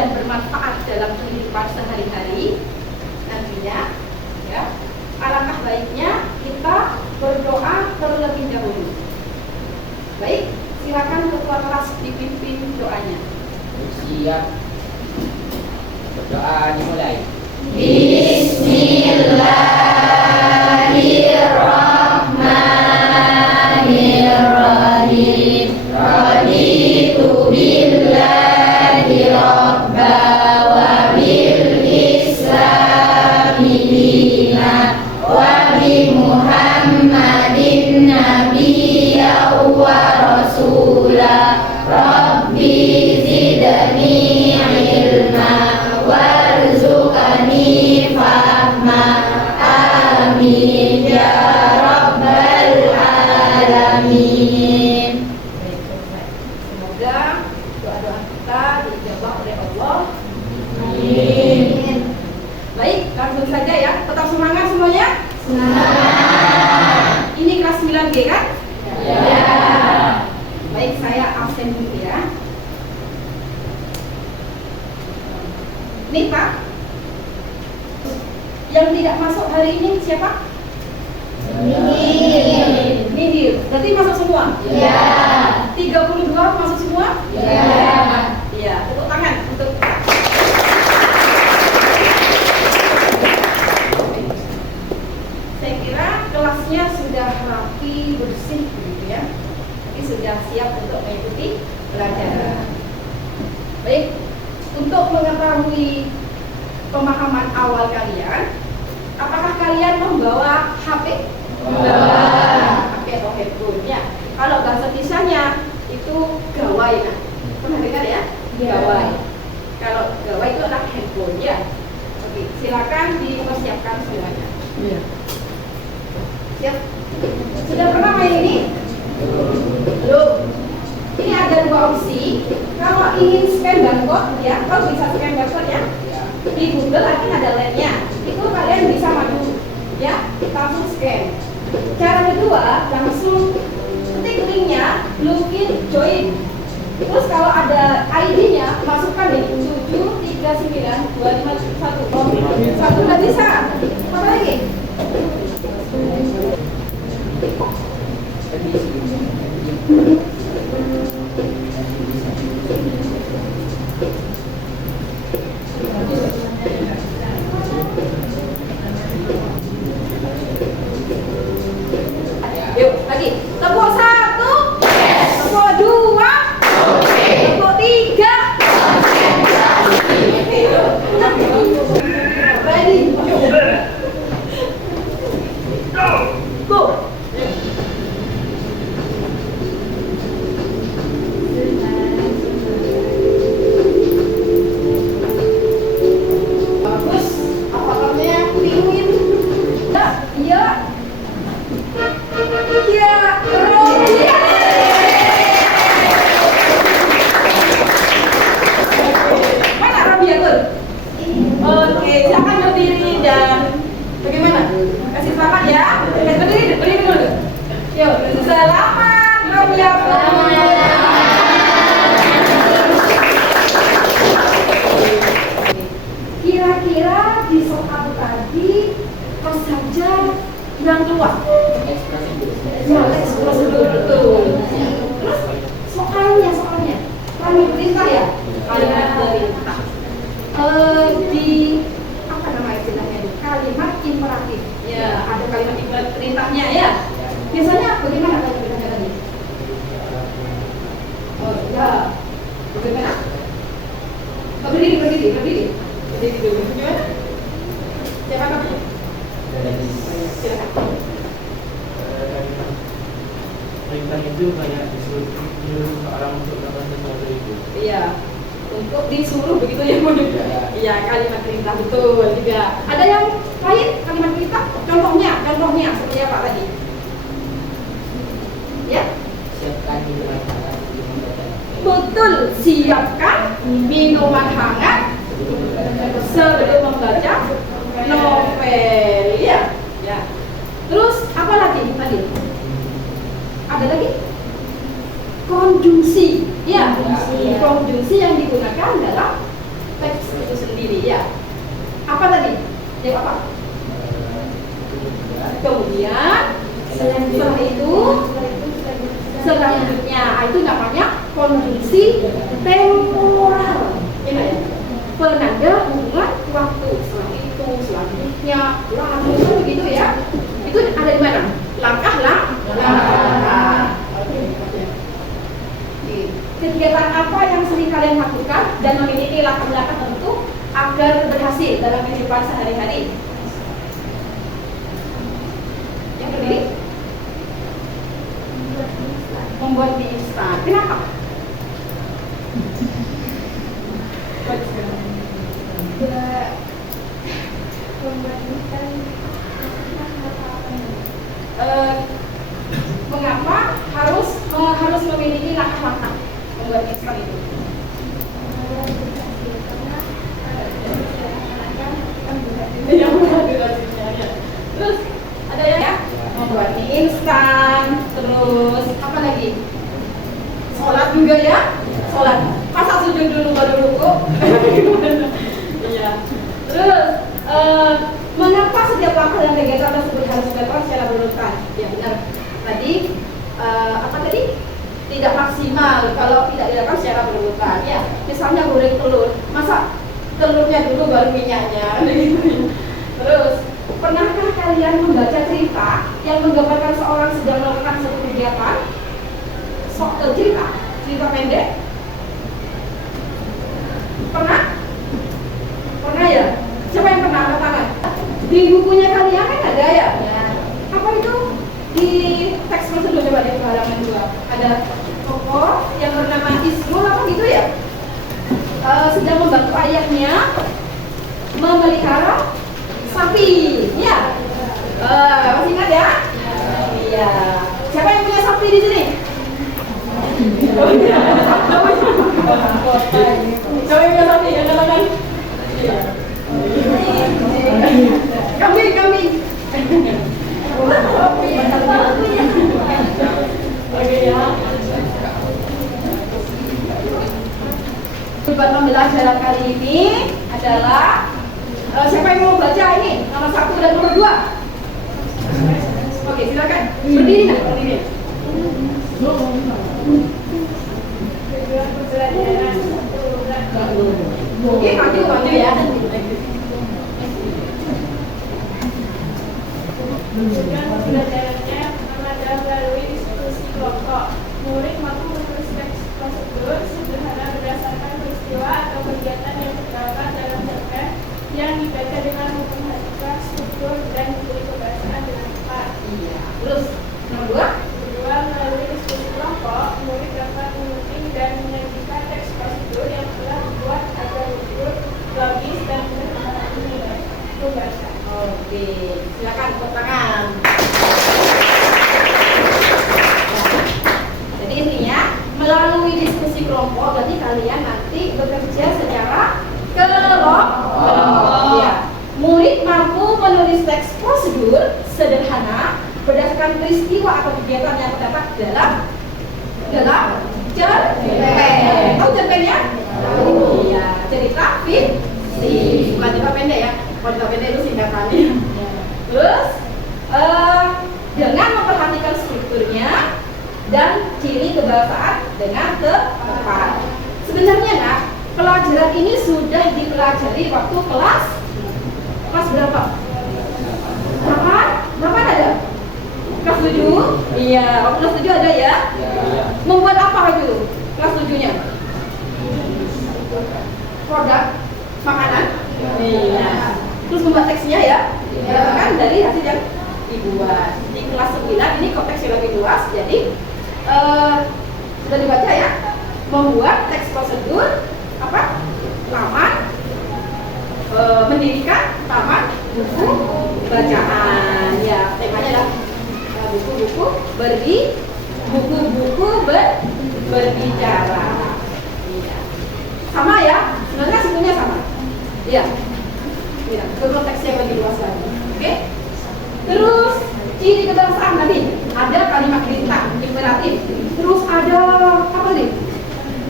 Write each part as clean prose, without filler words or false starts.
dan bermanfaat dalam kehidupan sehari-hari nantinya, ya, alangkah baiknya kita berdoa terlebih dahulu. Baik, silakan ketua kelas dipimpin doanya. Siap. Berdoa dimulai. Bismillahirrahmanirrahim. Raditu billahi rabba wa bil islami dina wa bi Muhammadin nabiyya wa rasula. Rabbi zidni ilma warzuqni fahma. Amin ya rabbal alamin. Semoga doa-doa kita dijawab oleh Allah. Amin. Baik, langsung saja ya. Tetap semangat semuanya. Semangat. Ini kelas 9G kan? Ya. Baik, saya absen dulu ya. Nih Pak, yang tidak masuk hari ini siapa? Nihil. Berarti masuk semua? Ya. 32 masuk semua? Ya. Iya, tepuk tangan untuk saya kira kelasnya sudah rapi, bersih begitu ya. Jadi sudah siap untuk mengikuti pelajaran. Baik, untuk mengetahui pemahaman awal kalian, apakah kalian membawa HP? Membawa. HP atau handphone ya. Kalau bahasa kisahnya itu gawai, nah. Pernah dengar ya? Ya. Gawai. Kalau gawai itu adalah handphone ya. Oke, silakan dipersiapkan semuanya. Iya. Siap? Sudah pernah main ini? Belum. Ini ada dua opsi. Kalau ingin scan barcode ya, kalau bisa scan barcode ya. Di Google nanti ada linknya. Itu kalian bisa maju ya, langsung scan. Cara kedua, langsung ketik linknya, login, join. Terus kalau ada ID-nya, masukkan nih 7392551. Oh, satu nggak bisa. Apa lagi? Yuk, lagi. Tepuk 1. Tepuk 2. Tepuk 3. Ready? Go. Bagus. Apa namanya? Pingin. Iya. Iya, Rodia. Mana Rodia tuh? Oke, silakan berdiri dan bagaimana? Kasih selamat ya. Berdiri dulu. Yuk, selamat Rodia. Kira-kira di soal tadi apa saja yang keluar? Ekspresi dulu. Ya, ekspresi dulu betul. Terus soalnya kalimat perintah ya, kalimat perintah. Di apa nama istilahnya itu? Kalimat imperatif. Ya, ada kalimat imperatif perintahnya ya. Biasanya bagaimana kalimat perintahnya tadi? Oh ya, bagaimana? Berdiri dulu. Gimana? Siapa kamu? Silakan. Perintah itu kayak disuruh seorang untuk melakukan sesuatu itu. Iya, untuk disuruh begitu ya, Bu? Iya, kalimat perintah betul juga. Ada yang lain kalimat perintah? Contohnya seperti apa tadi? Ya, Siapkan minuman hangat sebelum membaca. betul. Siapkan minuman hangat sebelum membaca novel. Ya. Terus apa lagi tadi? Ada lagi? Konjungsi. Ya, konjungsi yang digunakan dalam penanda hubungan waktu selanjutnya, lalu begitu ya. Itu ada di mana? Langkah. Kegiatan apa yang sering kalian lakukan dan memiliki latar belakang tentu agar berhasil dalam kehidupan sehari-hari? Yang berdiri? Membuat mie instan. Kenapa? Mengapa harus memiliki langkah-langkah membuat mie instan itu? Terus ada ya membuat mie instan, terus apa lagi? Sholat juga ya, sholat. Masa sujud dulu baru ruku? Iya. Terus mengapa setiap langkah dan kegiatan tersebut harus dilakukan secara berurutan? Ya benar. Tadi apa tadi? Tidak maksimal kalau tidak dilakukan secara berurutan. Ya, misalnya goreng telur, masa telurnya dulu baru minyaknya? Terus pernahkah kalian membaca cerita yang menggambarkan seorang sedang melakukan suatu kegiatan? Cerita pendek? Pernah? Pernah ya? Siapa yang pernah angkat tangan? Di bukunya kalian kan ada ya? Apa itu? Di teks prosedur coba deh halaman 2. Ada tokoh yang bernama Isrul apa gitu ya? Sedang membantu ayahnya memelihara sapi. Ya? Masih ingat ya? Iya. Siapa yang punya sapi di sini? Siapa yang punya sapi? Yang katakan? Kami. Oke ya. Buat pembelajaran kali ini adalah siapa yang mau baca ini nomor 1 dan nomor 2? Oke, silakan. Berdiri nak, berdiri. Oke, maju ya. Pembelajarannya pertama adalah melalui diskusi kelompok. Murid mampu menulis teks prosedur sederhana berdasarkan peristiwa atau kegiatan yang terdapat dalam cerpen yang dibaca dengan memperhatikan struktur dan ciri kebahasaan dengan tepat. Iya. Terus nomor 2? Kedua, melalui diskusi kelompok, murid dapat mengunting dan menyajikan teks prosedur yang telah dibuat agar lucu, logis, dan mudah dinilai membaca. Oke, silakan tepuk tangan. Jadi intinya melalui diskusi kelompok berarti kalian nanti bekerja secara kelompok. Ya. Murid mampu menulis teks prosedur sederhana berdasarkan peristiwa atau kegiatan yang terdapat dalam cerpen. Tahu cerpen ya? Iya, cerita fiksi. Bukan cerita pendek ya. Kalau cerita pendek itu singkatannya. Terus dengan memperhatikan strukturnya dan ciri kebahasaan dengan tepat. Sebenarnya nak, pelajaran ini sudah dipelajari waktu kelas berapa? 8 ada? Kelas 7? Iya, waktu kelas 7 ada ya? Membuat apa itu? Kelas 7-nya? Produk makanan? Iya. Terus membuat teksnya ya? Berdasarkan dari hasil yang dibuat. Di kelas 9 ini konteksnya lebih luas, jadi sudah dibaca ya? Membuat teks prosedur apa? Taman, mendirikan taman buku bacaan. Ya, temanya adalah buku-buku berbicara. Iya. Sama ya? Sebenarnya semuanya sama. Iya. Iya, terus teksnya lebih luas lagi. Oke? Terus ciri kebahasaan tadi ada kalimat perintah, imperatif. Terus ada apa nih?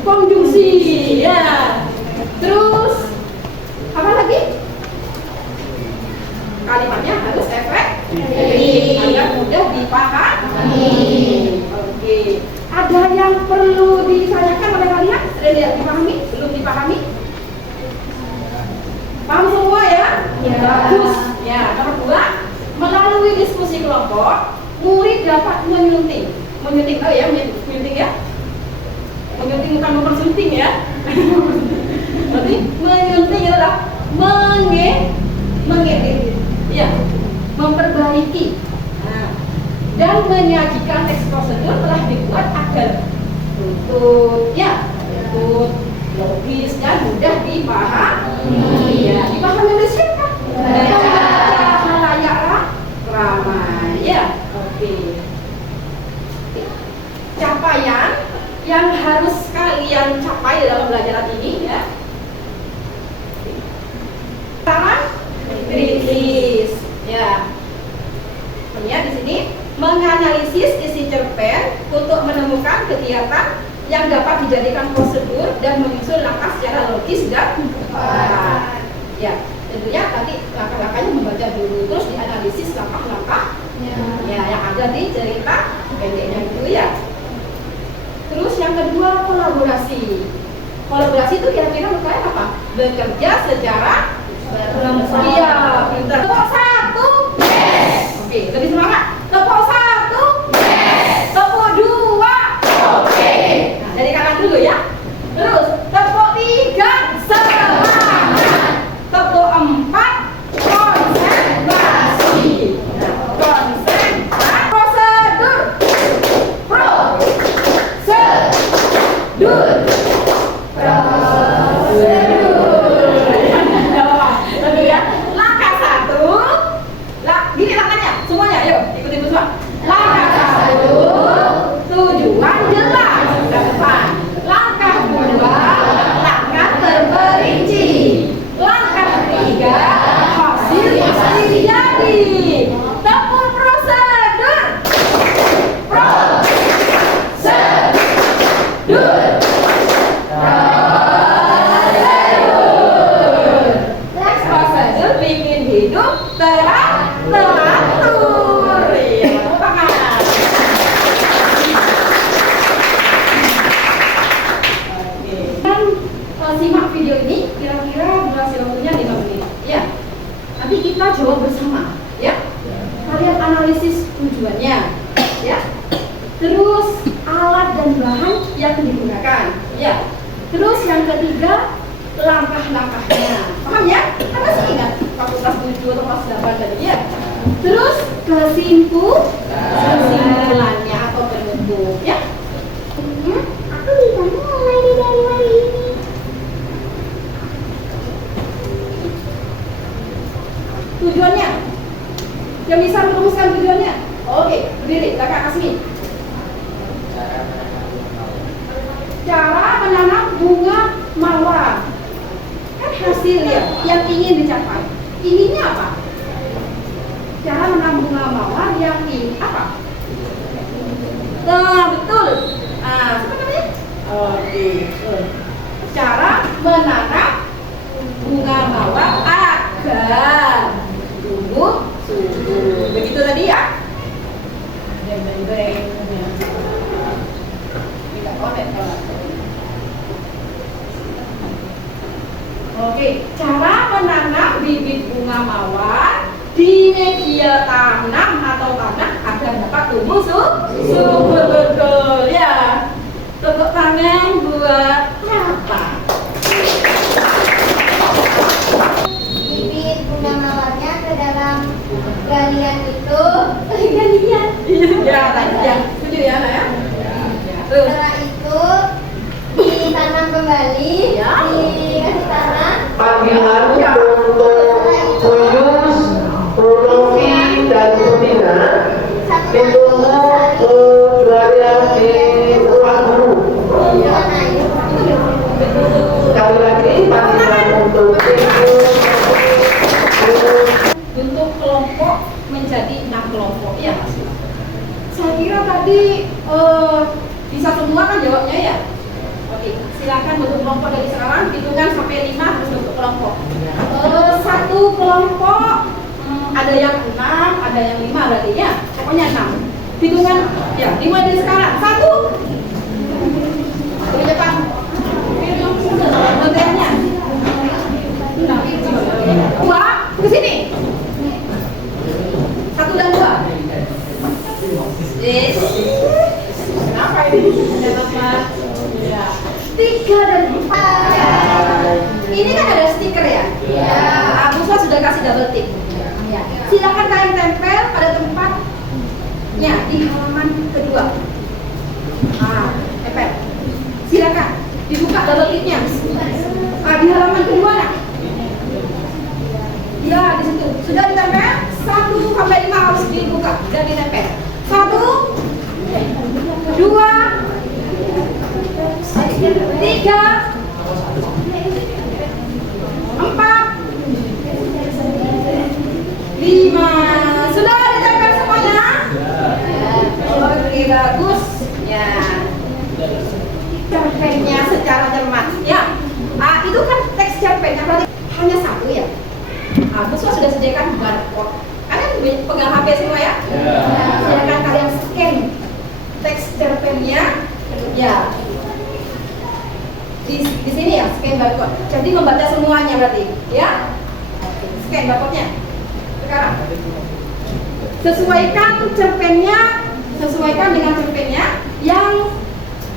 Konjungsi. Ya. Terus apa lagi? Kalimatnya harus efektif agar mudah dipahami. Oke. Ada yang perlu ditanyakan oleh kalian? Sudah dipahami? Belum dipahami? Ya. Bagus. Ya, nomor 2, melalui diskusi kelompok, murid dapat menyunting. Menyunting, oh ya, menyunting ya. Menyunting bukan mempersunting ya. Berarti menyunting adalah mengedit, ya, memperbaiki. Nah, dan menyajikan teks prosedur telah dibuat agar tuntut, ya, tuntut, logis dan mudah dipahami. Ya, dipahami oleh siapa? Halayak ramai. Ya, oke. Capaian yang harus kalian capai dalam pembelajaran ini, ya. Pertama, kritis. Ya. Lihat di sini, menganalisis isi cerpen untuk menemukan kegiatan yang dapat dijadikan prosedur dan menyusun langkah secara logis dan tepat. Ya, tentunya tadi langkah-langkahnya membaca dulu, terus dianalisis langkah-langkah ya yang ada di cerita pendeknya itu ya. Terus yang kedua, kolaborasi. Kolaborasi itu kira-kira berkaitan apa? Bekerja secara bersama. Iya, pintar. Tepuk 1, yes. Oke, lebih semangat. Tepuk 1, yes. Tepuk 2, oke. Nah, dari kanan dulu ya. Terus tepuk 3, semangat. Tepuk 4, konsentrasi. Nah, konsentrasi. Prosedur. Prosedur. Lebih ya. Langkah 1. Gini langkahnya, semuanya, ayo ikutin semua. Langkah 1, tujuan jelas ke depan. Langkah 2, langkah terperinci. Langkah 3, hasil pasti jadi. Tepuk prosedur. Prosedur. Next prosedur bikin hidup teratur. Ya, tangan. Oke. Kan simak video ini kira-kira durasi waktunya 5 menit. Ya. Nanti kita jawab bersama, ya. Kalian analisis tujuannya, ya. Terus alat dan bahan yang digunakan, ya. Terus yang ketiga, langkah-langkahnya. Paham ya? Kan masih ingat waktu kelas 7 atau kelas 8 tadi ya. Terus kesimpulannya atau penutup, ya. Aku bisa mulai dari hari ini. Tujuannya, yang bisa merumuskan tujuannya. Oke, berdiri, Kakak Kasmin. Cara menanam bunga mawar. Kan hasil ya, yang ingin dicapai. Inginnya apa? Cara menanam bunga mawar yang ingin apa? Betul. Siapa namanya? Oke. Cara menanam bunga mawar agar tumbuh subur. Begitu tadi ya? Kita komen kalau. Oke, cara menanam bibit bunga mawar di media tanam atau tanah agar dapat tumbuh subur. Betul ya. Tepuk tangan buat apa? Bibit bunga mawarnya ke dalam galian itu. Galian. Iya, ya. Setuju ya, Nak ya? Terus Setelah itu ditanam kembali, Ya. dikasih tanah. Panggilan untuk Kuyus, Runovi, dan Sutina ditunggu kejuaraan di ruang guru. Sekali lagi panggilan untuk Kuyus, bentuk kelompok menjadi 6 kelompok ya. Saya kira tadi bisa semua kan jawabnya ya. Oke, silakan bentuk kelompok dari sekarang, hitungan sampai 5 harus bentuk kelompok. Satu kelompok ada yang 6, ada yang 5 berarti ya. Pokoknya 6. Hitungan ya, dimulai dari sekarang. 1. Lebih cepat. Bentuknya. 2. Ke sini. dan ditempel. 1, 2, 3, 4, 5. Sudah ditempel semuanya? Oke, bagus. Ya. Cerpennya secara cermat. Ya. Itu kan teks cerpennya berarti hanya satu ya. Siswa sudah sediakan barcode. Kalian pegang HP semua ya? Silakan kalian scan teks cerpennya. Ya. Di sini ya, scan barcode. Jadi membaca semuanya berarti, ya? Scan barcode-nya. Sekarang sesuaikan dengan cerpennya yang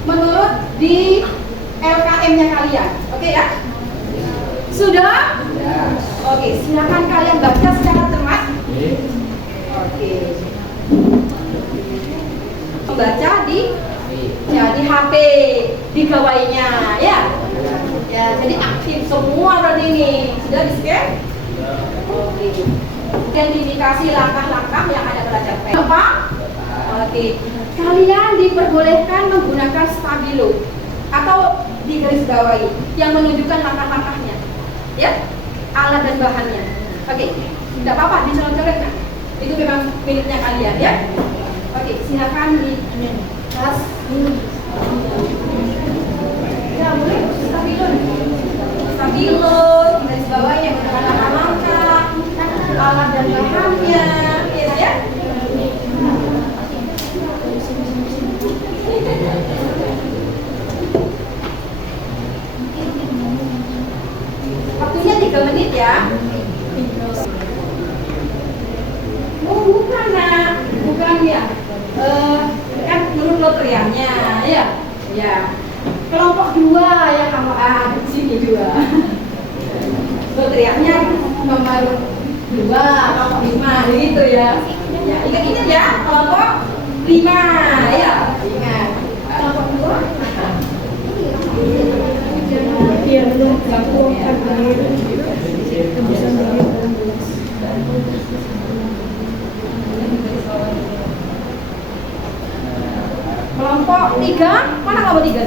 menurut di LKM-nya kalian. Oke ya? Sudah? Oke, silakan kalian baca secara cermat. Oke. Membaca di HP di gawainya ya. Ya, jadi aktif semua berarti ini. Sudah di-scan? Oke. Identifikasi langkah-langkah yang ada pada cerpen. Apa? Oke. Kalian diperbolehkan menggunakan stabilo atau digarisbawahi yang menunjukkan langkah-langkahnya. Ya? Alat dan bahannya. Oke. Tidak apa-apa dicolok-colok kan? Itu memang miliknya kalian ya. Oke, silakan di kelas. Ya, boleh stabilo. Stabilo, garisbawahi yang menunjukkan langkah-langkah, alat dan bahannya, ya. Waktunya 3 menit ya. Oh bukan nak, bukan ya. Kan menurut lotriannya ya. Ya. Kelompok 2 ya kamu di sini 2. Lotriannya nomor 2, kelompok 5 gitu ya. Ya, ingat ya, kelompok 5 ya. Ingat. Kelompok 2. Iya, belum gabungkan tebusan dari 18. Kelompok 3, mana kelompok 3?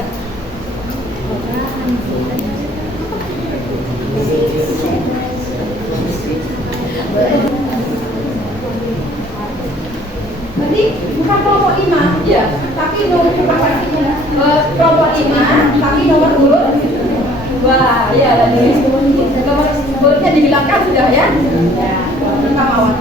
Berarti bukan kelompok 5 ya, tapi nomor kelompok 5, tapi nomor urut 2 ya, tadi nomor urutnya dihilangkan sudah ya. Ya, kita mawar.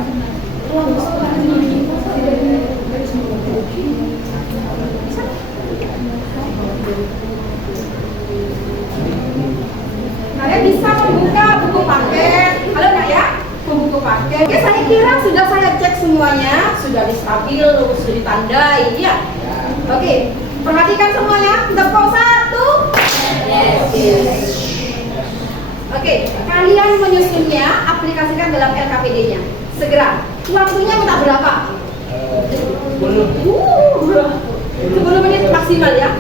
Kalian bisa membuka buku paket. Halo Kak ya? Buku paket. Oke, saya kira sudah saya cek semuanya, sudah distabil, sudah ditandai ya. Oke, perhatikan semuanya. Tepuk 1. Yes. Oke, kalian menyusunnya, aplikasikan dalam LKPD-nya. Segera. Waktunya minta berapa? 10 menit maksimal ya.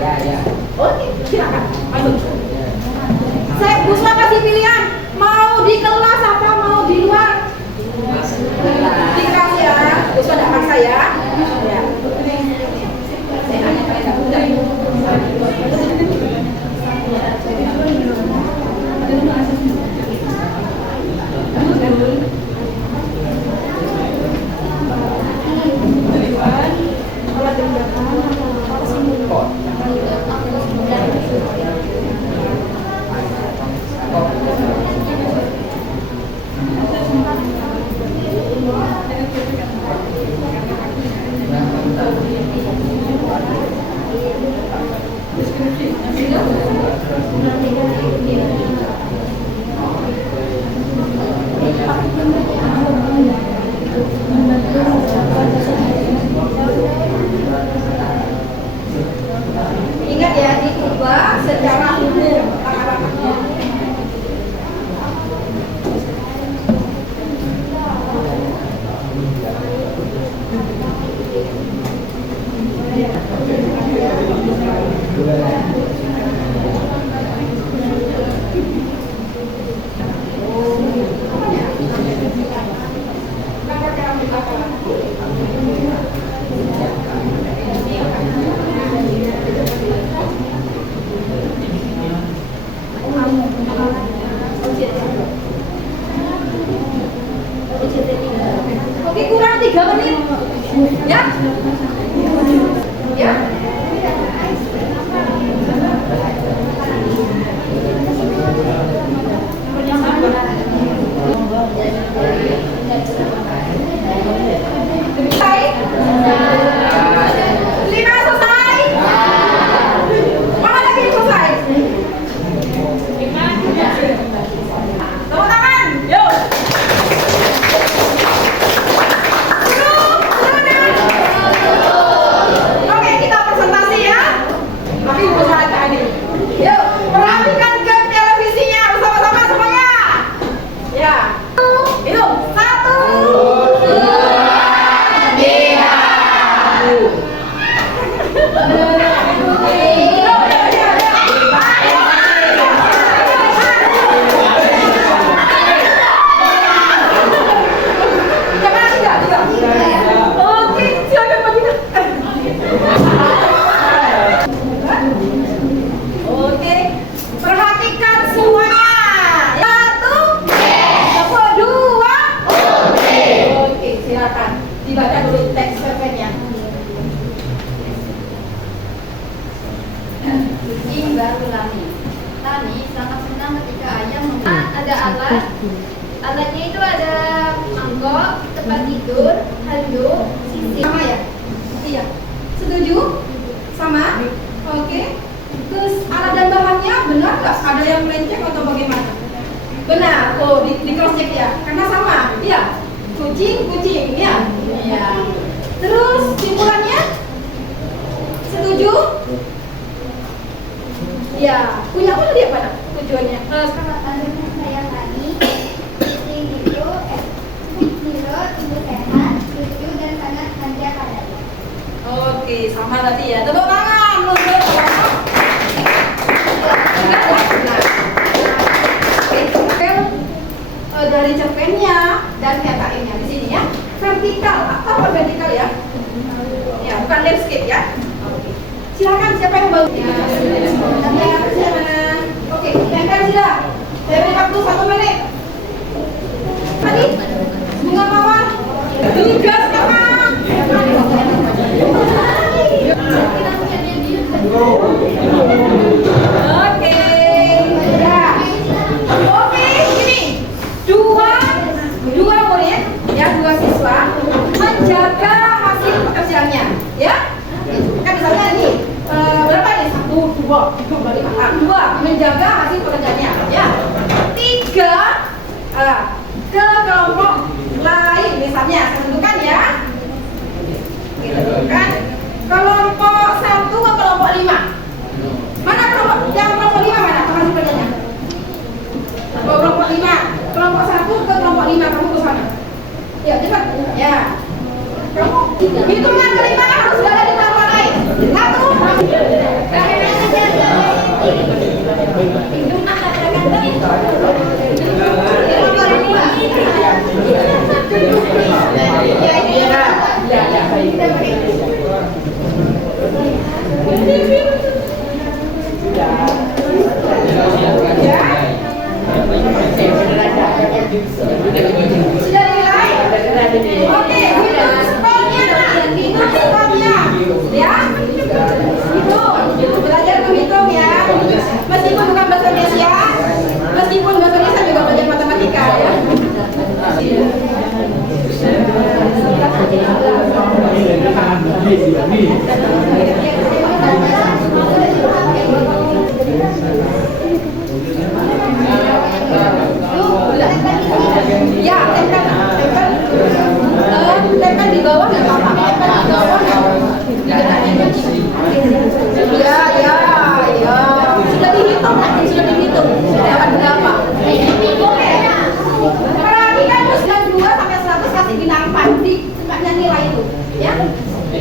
Oke, silakan. Masuk. Saya Buswa kasih pilihan, mau di kelas apa mau di luar? Di kelas ya. Buswa tidak maksa ya. Ya. Saya hanya kalian tidak 3 menit. Ya? Ya? Selesai? 5 selesai? Mana lagi yang selesai? Tepuk tangan, yuk! Oke, kita presentasi ya. Tapi usahakan nih. Yuk, perhatikan ke televisinya bersama-sama semuanya. Ya. Hitung. 1, 2, 3. Oke, silakan Pak Dina. Oke, perhatikan semuanya. 1, 2. Oke, silakan dibaca dulu teks cerpennya. Kucing baru Lani. Lani sangat senang ketika ayah ada alat. Alatnya itu ada mangkok, tempat tidur, handuk, sisir. Sama ya? Iya. Setuju? Sama? Oke. Terus alat dan bahannya benar nggak? Ada yang melenceng atau bagaimana? Benar. Oh, di cross check ya. Karena sama. Iya. Kucing, ya. Iya. Terus simpulannya? Setuju? Ya. Punya apa tadi apa? Tujuannya? Kalau anaknya saya tadi, kucing itu tumbuh sehat, lucu dan sangat manja padanya. Oke, sama tadi ya. Tepuk tangan untuk kelompok. Dari cerpennya dan nyatainnya di sini ya. Vertikal atau vertikal ya? Ya, bukan landscape ya. Oke. Silakan siapa yang mau? Ya, mana? Oke, tempel sudah. Saya beri waktu 1 menit. Tadi bunga mawar. Tugas apa? Oke, ya. Oke, gini. Dua murid, ya 2 siswa menjaga hasil pekerjaannya, ya. Kan misalnya ini berapa nih? 1, 2, 2 menjaga hasil pekerjaannya, ya. 3 ke kelompok lain misalnya, tentukan ya. Tentukan kelompok 1 ke kelompok 5. Mana kelompok 5 mana hasil pekerjaannya? Kelompok 5, kelompok 1 ke kelompok 5, kamu ke sana. Ya, cepat. Ya. Kamu hitungan kelima harus berada di kelompok lain. 1. Sudah nilai? Oke, hitung skornya. Hitung skornya. Ya. Hitung. Belajar menghitung ya. Meskipun bukan bahasa Indonesia, meskipun bahasa Indonesia juga belajar matematika ya. Ya, tempel di bawah nggak apa-apa. Tempel di bawah nggak apa-apa. Ya. Sudah dihitung nanti, sudah dihitung. Dapat berapa? Oke. Perhatikan terus 2 sampai 100 kasih bintang 4 di tempatnya nilai itu. Ya.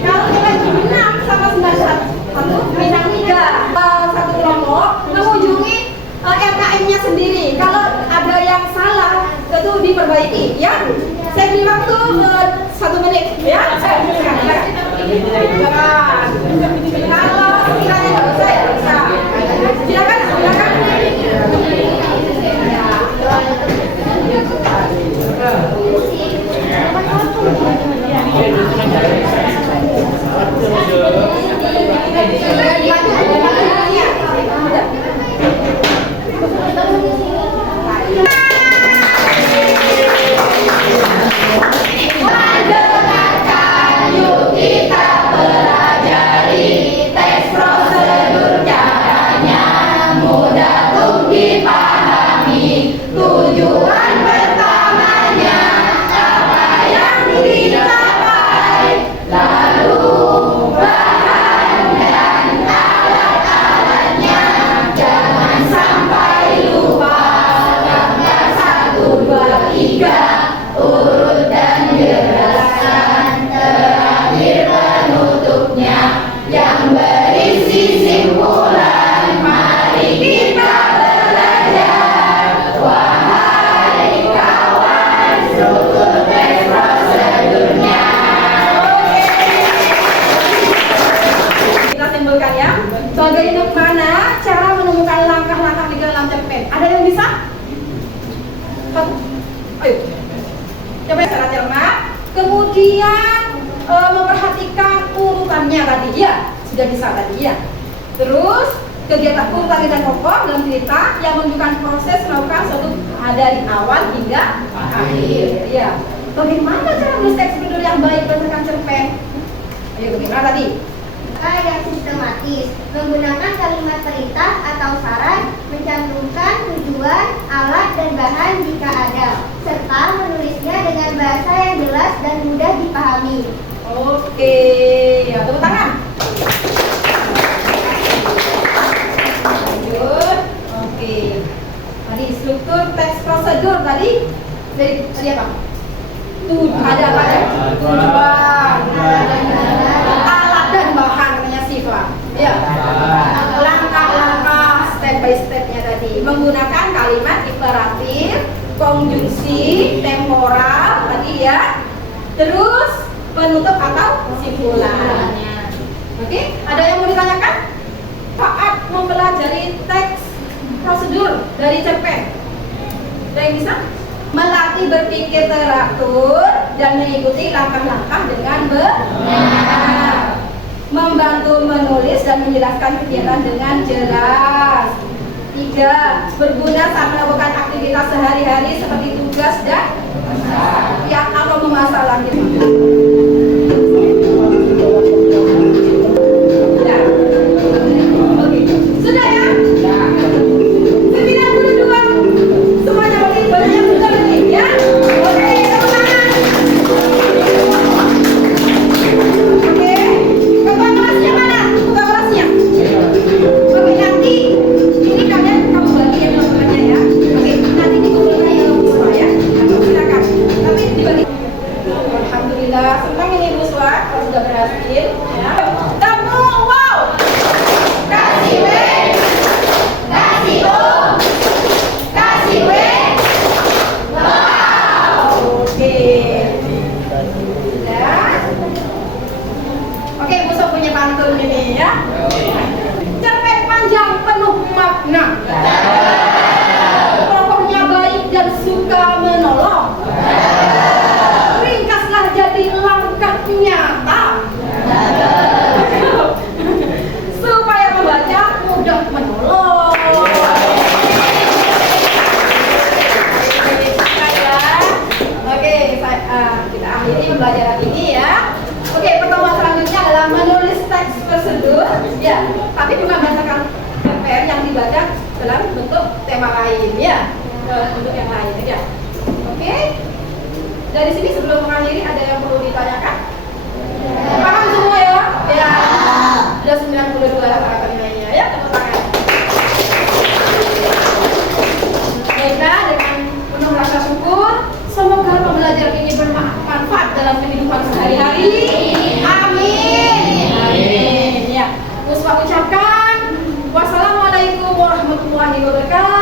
Kalau nilai 6 sama 91 bintang 3. Satu kelompok mengunjungi RKM-nya sendiri. Kalau ada yang salah, itu diperbaiki, ya. Saya beri waktu 1 menit, ya. Silakan. Kalau kiranya nggak usah, ya bisa. Silakan. Tujuan pertamanya apa yang dicapai, lalu bahan dan alat-alatnya jangan sampai lupa. Gambar 1, 2, 3 urut dan jelaskan. Terakhir penutupnya yang berisi simpulan. Mari kita belajar. Wahai kawan, struktur teks prosedurnya. Kita simpulkan ya. Bagaimana cara menemukan langkah-langkah di dalam cerpen? Ada yang bisa? Ayo. Coba secara cermat. Kemudian memperhatikan urutannya tadi ya. Sudah bisa tadi ya. Terus kegiatan urutan dan pokok dalam cerita yang menunjukkan proses melakukan suatu dari awal hingga akhir. Ya. Bagaimana cara menulis teks prosedur yang baik berdasarkan cerpen? Ayo, bagaimana tadi? Yang sistematis, menggunakan kalimat perintah atau saran, mencantumkan tujuan, alat, dan bahan jika ada, serta menulisnya dengan bahasa yang jelas dan mudah dipahami. Oke, ya tepuk tangan. Lanjut. Oke. Tadi struktur teks prosedur tadi dari apa? Ada apa ya? Tujuan, alat dan bahan katanya Siva. Ya. Langkah-langkah step by stepnya tadi menggunakan kalimat imperatif, konjungsi, temporal tadi ya. Terus penutup atau simpulannya. Oke, ada yang mau ditanyakan? Saat mempelajari teks prosedur dari cerpen, ada yang bisa? Melatih berpikir teratur dan mengikuti langkah-langkah dengan benar. Membantu menulis dan menjelaskan kegiatan dengan jelas. 3. Berguna saat melakukan aktivitas sehari-hari seperti tugas dan yang atau memasak lagi. Sudah ya? 92. Semuanya banyak yang sudah berarti ya? Oke, tepuk tangan. Oke, ketua kelasnya mana? Ketua kelasnya? Oke, nanti ini kamu bagi yang melakukannya ya. Oke, nanti dikumpulkan yang siswa ya. Silakan. Tapi dibagi. Alhamdulillah, senang ini Bu Swa kalau sudah berhasil ya. Kamu wow. Kasih W. Kasih O. Kasih W. Wow. Oke. Ya. Oke, Bu Swa punya pantun ini ya. Cerpen panjang penuh makna. Tokohnya baik dan suka menolong. Ringkaslah jadi langkah nyata. Supaya membaca mudah menolong. Oke, kita akhiri pembelajaran ini ya. Oke, pertemuan selanjutnya adalah menulis teks prosedur ya, tapi bukan berdasarkan cerpen yang dibaca dalam bentuk tema lain ya, bentuk yang lain ya. Oke, dari sini sebelum mengakhiri ada yang perlu ditanyakan? Paham semua ya? Ya, sudah 92 rata-rata nilainya ya, tepuk tangan. Baiklah, dengan penuh rasa syukur, semoga pembelajaran ini bermanfaat dalam kehidupan sehari-hari. Amin. Amin. Ya, Puspa ucapkan wassalamualaikum warahmatullahi wabarakatuh.